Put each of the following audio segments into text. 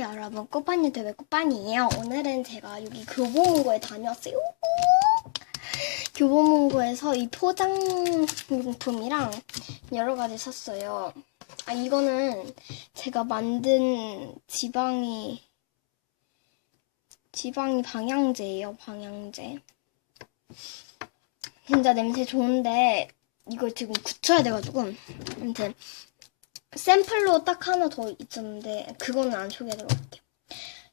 여러분 꽃반 유튜브의 꽃반이에요. 오늘은 제가 여기 교보문고에 다녀왔어요. 교보문고에서 이 포장용품이랑 여러 가지 샀어요. 아 이거는 제가 만든 지방이 지방이 방향제예요 방향제. 진짜 냄새 좋은데 이걸 지금 굳혀야 돼가지고. 아무튼 샘플로 딱 하나 더 있었는데 그거는 안 소개해드릴게요.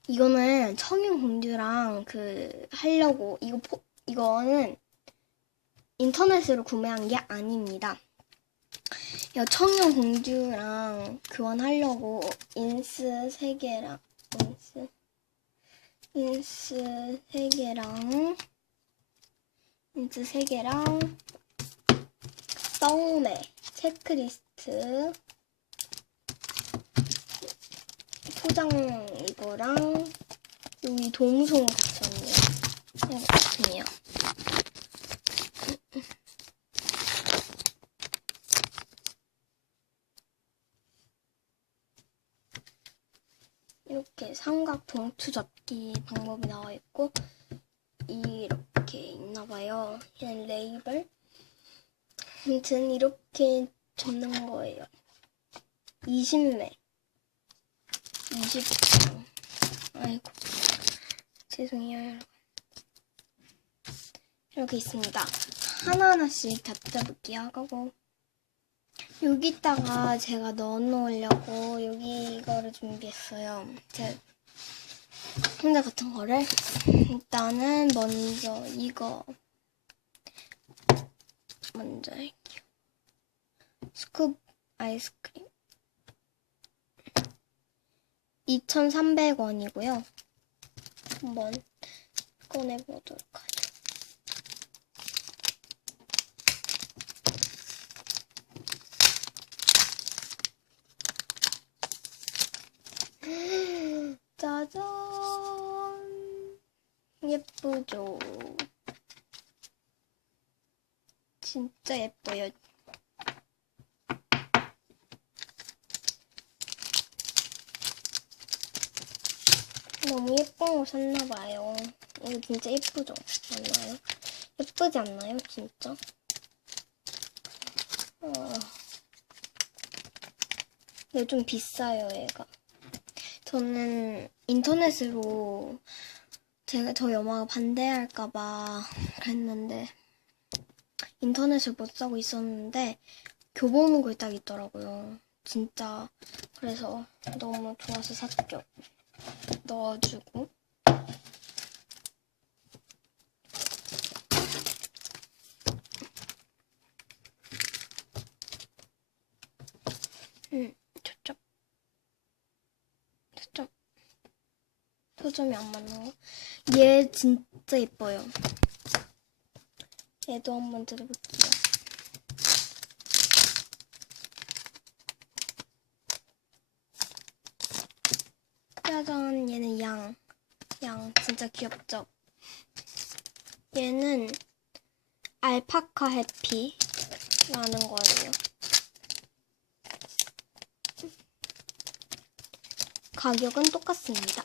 이거는 청윤 공주랑 그 하려고 이거 포, 이거는 인터넷으로 구매한 게 아닙니다. 이 청윤공주랑 교환하려고 인스 3개랑 인스 인스 3개랑 인스 3개랑 썩매 체크리스트 포장 이거랑 여기 동송. 이거 같네요. 이렇게 삼각 봉투 접기 방법이 나와 있고 이렇게 있나 봐요. 얘는 레이블. 아무튼 이렇게 접는 거예요. 20매. 20장. 아이고. 죄송해요, 여러분. 이렇게 있습니다. 하나하나씩 다 뜯어볼게요. 하고. 여기다가 제가 넣어 놓으려고 여기 이거를 준비했어요. 제 혼자 같은 거를. 일단은 먼저 이거. 먼저 할게요. 스쿱 아이스크림. 2,300원이고요. 한번 꺼내보도록 하죠. 짜잔! 예쁘죠? 진짜 예뻐요. 너무 예쁜 거 샀나봐요. 이거 진짜 예쁘죠? 맞나요? 예쁘지 않나요? 진짜? 어... 근데 좀 비싸요, 얘가. 저는 인터넷으로 제가 저희 엄마가 반대할까봐 그랬는데 인터넷을 못 사고 있었는데 교보문고에 딱 있더라고요. 진짜 그래서 너무 좋아서 샀죠. 넣어주고 음, 초점 초점 초점이 안 맞는 거. 얘 진짜 예뻐요. 얘도 한번 들어볼게요. 짜잔, 얘는 양. 양, 진짜 귀엽죠? 얘는 알파카 해피라는 거예요. 가격은 똑같습니다.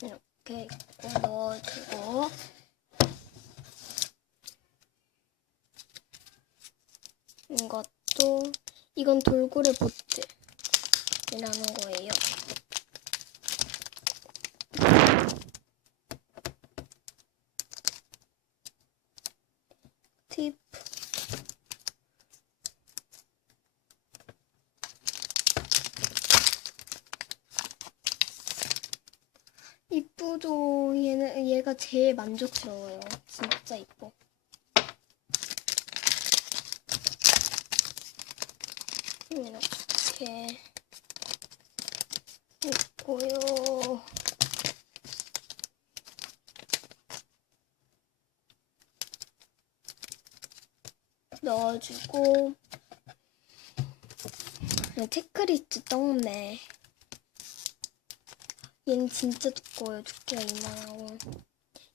이렇게 넣어주고 이것도 이건 돌고래 보트이라는 거예요. 팁 이쁘죠? 얘는 얘가 제일 만족스러워요. 진짜 이뻐. 이렇게 있고요. 넣어주고 체크리스트 떡네 얘는 진짜 두꺼워요. 두께가 이만하고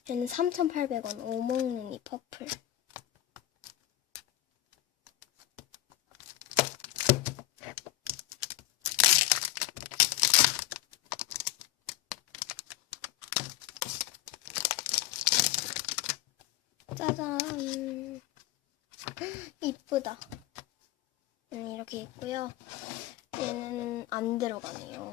얘는 3,800원. 오목눈이 퍼플. 짜잔. 이쁘다. 음, 이렇게 있고요. 얘는 안 들어가네요.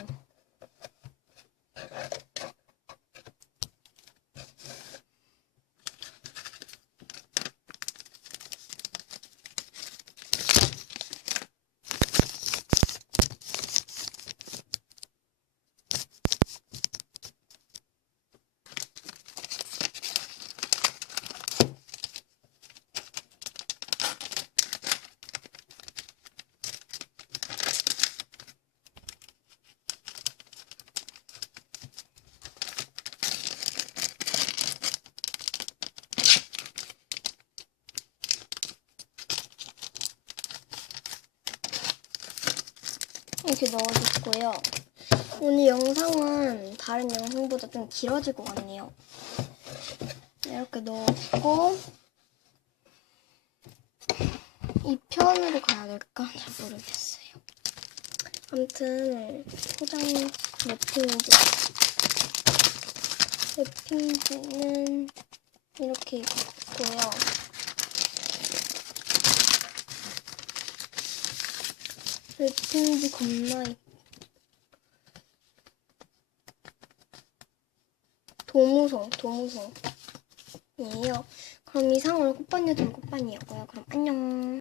이렇게 넣어줬고요. 오늘 영상은 다른 영상보다 좀 길어질 것 같네요. 이렇게 넣었고 이 편으로 가야 될까? 잘 모르겠어요. 아무튼 포장 랩핑지 랩핑지는 이렇게 있고요. 랩핑지 겁나 이 도무송 도무송이에요. 그럼 이상으로 꽃반일 돌 꽃반이었고요. 그럼 안녕.